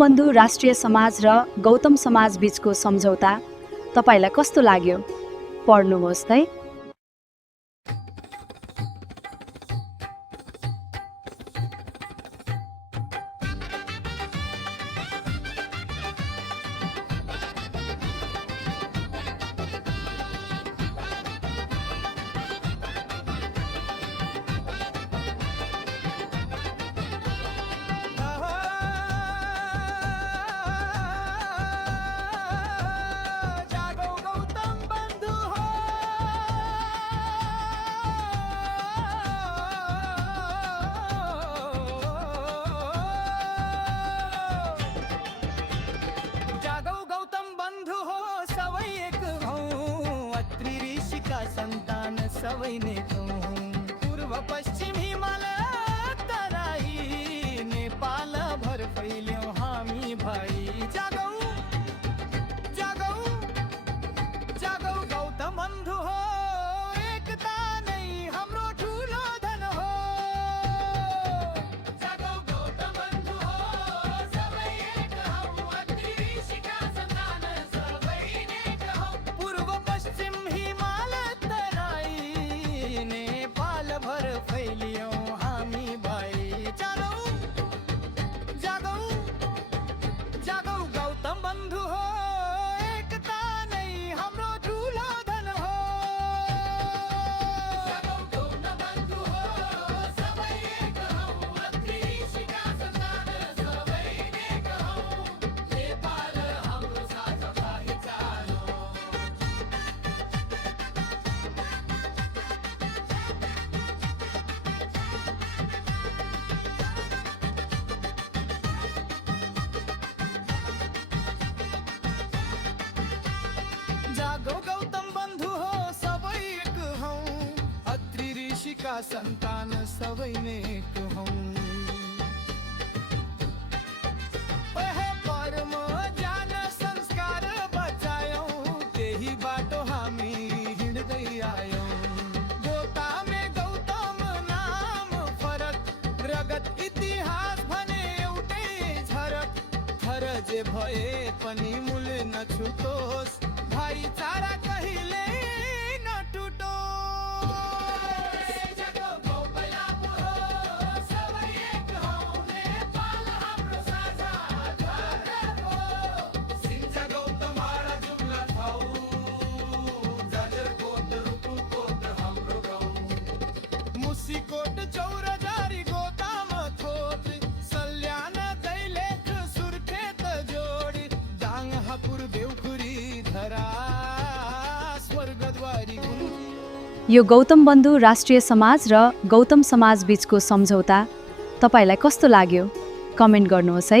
बन्धु राष्ट्रिय समाज र गौतम समाज बीचको सम्झौता तपाईलाई कस्तो लाग्यो? पढ्नुहोस् है। संतान सबै नेकौं पूर्व पश्चिम हिमालय तराई नेपाल भर फैल्यौं हामी भाइ। जागौ जागौ जागौ गौतम बन्धु हो, एकता नै हाम्रो ठुलो धन हो। जागौ गौतम बन्धु हो, सबै एक हौ, अत्रि ऋषिका सन्तान सबै नेक हौ। पूर्व पश्चिम नेपाल भर फैलियौं हामी भाइ। जागौ जागौ गौतम बन्धु हो, एकता नै हाम्रो ठुलो धन हो। जागौ गौतम बन्धु हो, सबै एक हौ, अत्रि ऋषिका सन्तान सबै नेक हौ। नेपाल हाम्रो साझा पहिचान हो। जागो गौतम बन्धु हो, सबै एक हौ, अत्रि ऋषिका सन्तान सबै नेक हौ। ओहे परम ज्ञान संस्कार बचायौं, त्यही बाटो हामी हिँड्दै आयौं। गोतामे गौतम नाम फरक, रगत इतिहास भने एउटै झरक। थर जे भए पनि मूल नछुटोस्, भाइचारा कहिले नटुटोस्। जागौ गौतम हो, सबै एक हौ, नेपाल हाम्रो साझा घर हो। सिन्जा गौतमाडा जुम्ला ठाउँ, जाजरकोट रूपकोट हाम्रो गाउँ। मुसिकोट चौरजारी गोताम थोट, सल्यान दैलेख सुर्खेत जोडी, दाङ हापुर देउखुरी धरा स्वर्गद्वारी। यो गौतम बन्धु राष्ट्रिय समाज र गौतम समाज बीचको सम्झौता तपाईलाई कस्तो लाग्यो? कमेन्ट गर्नुहोस् है।